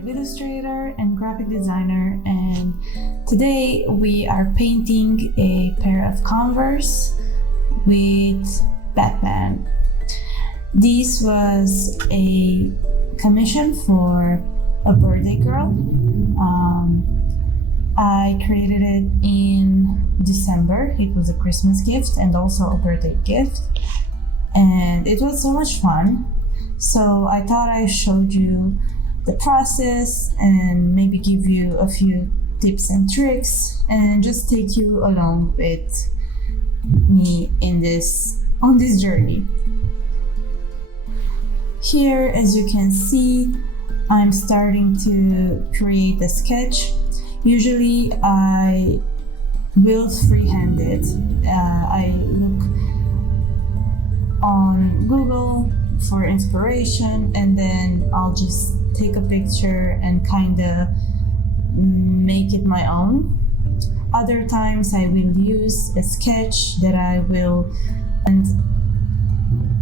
creative illustrator and graphic designer, and today we are painting a pair of Converse with Batman. This was a commission for a birthday girl. I created it in December. It was a Christmas gift and also a birthday gift, and it was so much fun. So I thought I showed you the process and maybe give you a few tips and tricks and just take you along with me on this journey. Here, as you can see, I'm starting to create a sketch. Usually I will freehand it. I look on Google for inspiration, and then I'll just take a picture and kind of make it my own. Other times I will use a sketch that I will and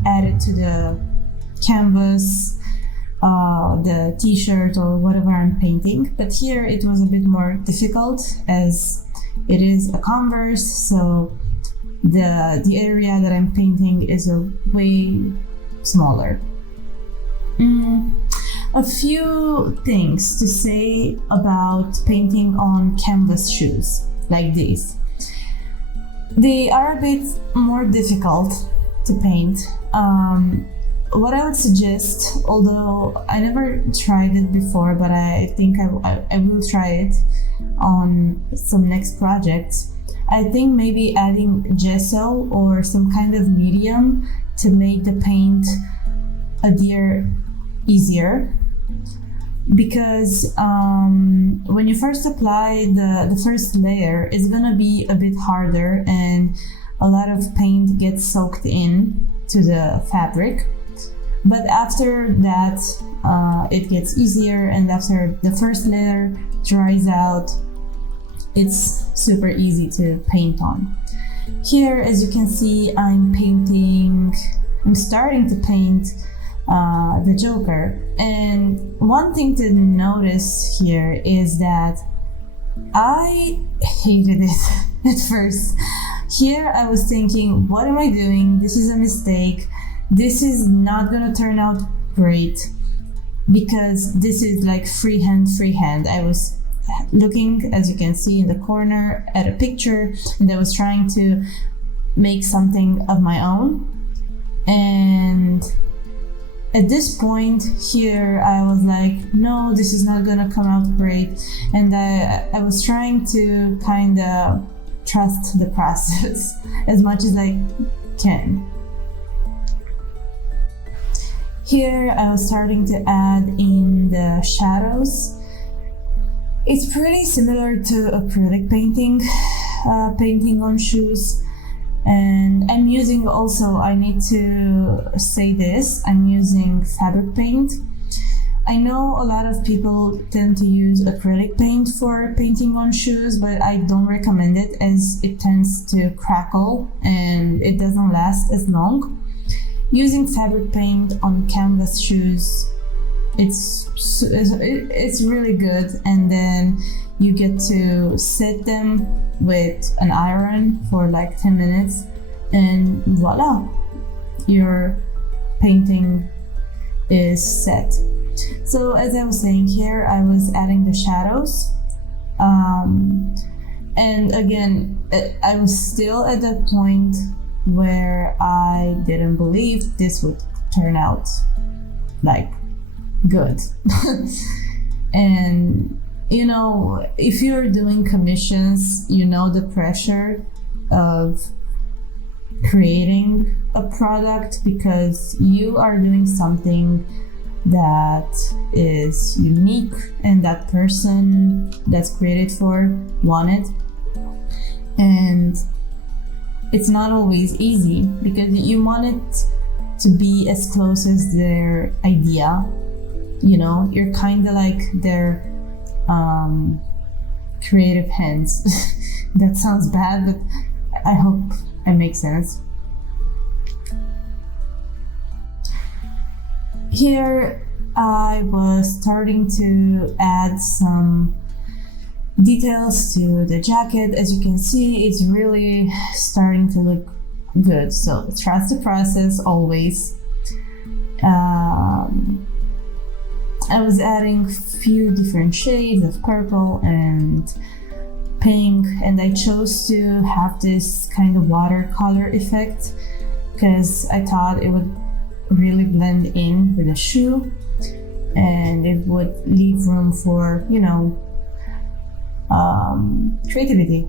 add it to the canvas, the t-shirt or whatever I'm painting. But here it was a bit more difficult as it is a Converse, so the area that I'm painting is a way smaller. A few things to say about painting on canvas shoes like these. They are a bit more difficult to paint. What I would suggest, although I never tried it before, but I think I will try it on some next projects. I think maybe adding gesso or some kind of medium to make the paint adhere easier, because when you first apply the first layer, it's gonna be a bit harder and a lot of paint gets soaked in to the fabric. But after that, it gets easier, and after the first layer dries out, it's super easy to paint on. Here, as you can see, I'm starting to paint the Joker. And one thing to notice here is that I hated it at first. Here I was thinking, what am I doing? This is a mistake. This is not gonna turn out great because this is like freehand. I was looking, as you can see in the corner, at a picture, and I was trying to make something of my own. And at this point here, I was like, no, this is not gonna come out great. And I was trying to kind of trust the process as much as I can. Here, I was starting to add in the shadows. It's pretty similar to acrylic painting, painting on shoes. And I'm using also, I need to say this, I'm using fabric paint. I know a lot of people tend to use acrylic paint for painting on shoes, but I don't recommend it as it tends to crackle and it doesn't last as long. Using fabric paint on canvas shoes, it's really good, and then you get to set them with an iron for like 10 minutes, and voila, your painting is set. So as I was saying here, I was adding the shadows, and again, I was still at that point where I didn't believe this would turn out like good. And you know, if you're doing commissions, you know the pressure of creating a product because you are doing something that is unique and that person that's created for wanted. And it's not always easy because you want it to be as close as their idea. You know, you're kind of like their creative hands. That sounds bad, but I hope it makes sense. Here I was starting to add some details to the jacket. As you can see, it's really starting to look good. So trust the process always. I was adding a few different shades of purple and pink, and I chose to have this kind of watercolor effect because I thought it would really blend in with the shoe and it would leave room for, creativity.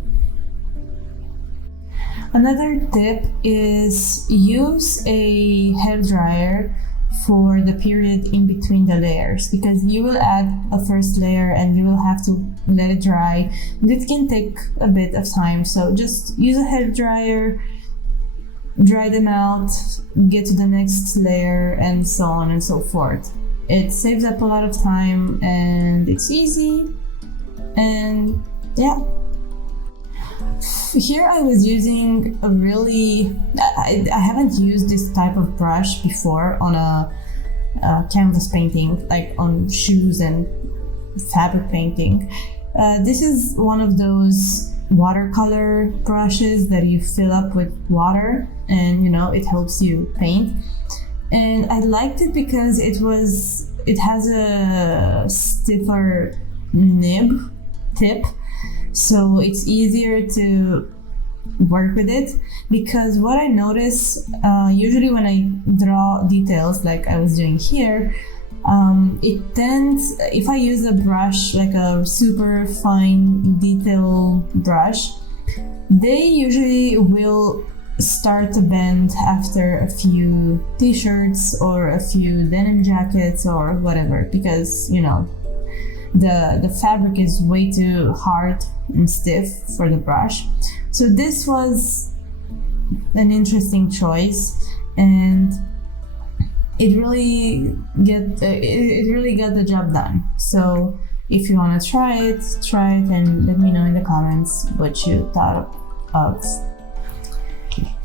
Another tip is use a hairdryer for the period in between the layers, because you will add a first layer and you will have to let it dry, and it can take a bit of time. So just use a hairdryer, dry them out, get to the next layer, and so on and so forth. It saves up a lot of time and it's easy, and yeah. Here I was using a really, I haven't used this type of brush before on a canvas painting, like on shoes and fabric painting. This is one of those watercolor brushes that you fill up with water and it helps you paint. And I liked it because it has a stiffer nib tip, so it's easier to work with it. Because what I notice, usually when I draw details like I was doing here, it tends, if I use a brush like a super fine detail brush, they usually will start to bend after a few t-shirts or a few denim jackets or whatever, because the fabric is way too hard and stiff for the brush. So this was an interesting choice, and it really got the job done. So if you want to try it and let me know in the comments what you thought of.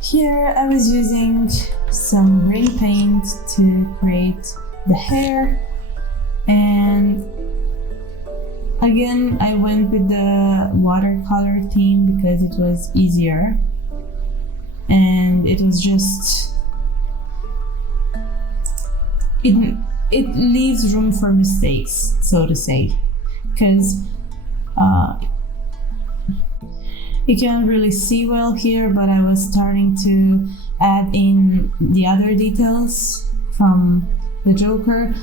Here I was using some green paint to create the hair, and again I went with the watercolor theme because it was easier, and it was just, it leaves room for mistakes, so to say, because you can't really see well here, but I was starting to add in the other details from the Joker.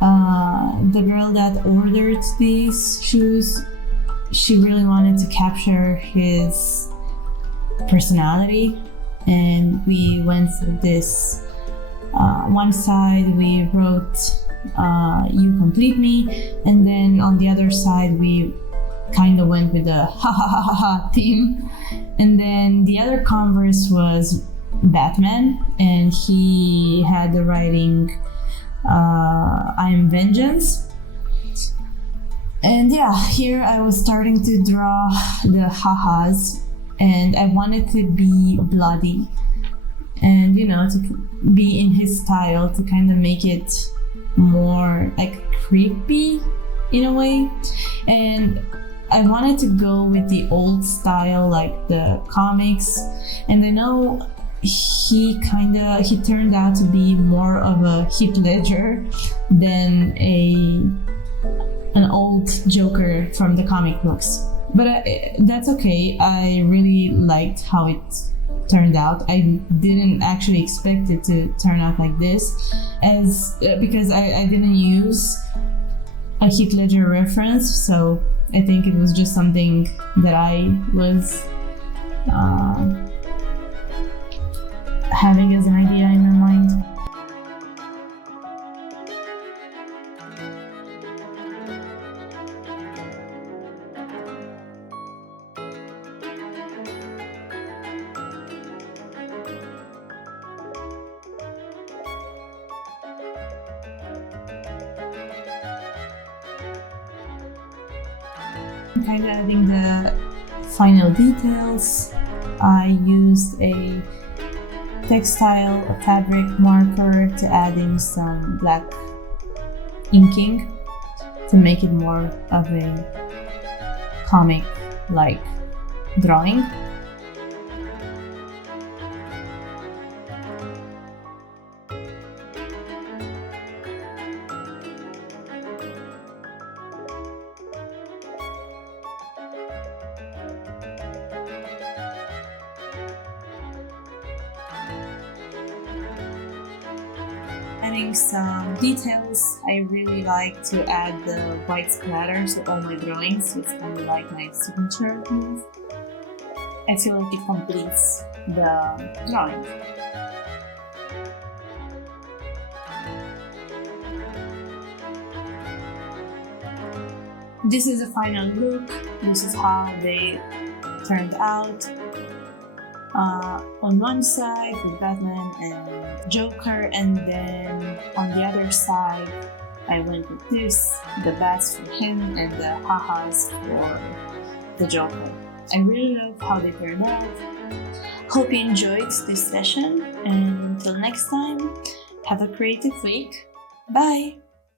The girl that ordered these shoes, she really wanted to capture his personality, and we went for this. One side we wrote "You complete me," and then on the other side we kind of went with the ha ha ha ha ha theme. And then the other Converse was Batman, and he had the writing "I am vengeance." And yeah, here I was starting to draw the ha-has, and I wanted to be bloody and to be in his style, to kind of make it more like creepy in a way. And I wanted to go with the old style, like the comics, and I know he turned out to be more of a Heath Ledger than an old Joker from the comic books, but that's okay. I really liked how it turned out. I didn't actually expect it to turn out like this, because I didn't use a Heath Ledger reference, so I think it was just something that I was having as an idea in my mind. Kind of adding the final details. I used a textile fabric marker to adding some black inking to make it more of a comic-like drawing. Adding some details, I really like to add the white splatter to all my drawings. It's kind of like my signature move. I feel like it completes the drawing. This is the final look. This is how they turned out. On one side with Batman and Joker, and then on the other side I went with this, the bats for him and the ha-has for the Joker. I really love how they turned out. Hope you enjoyed this session, and until next time, have a creative week. Bye!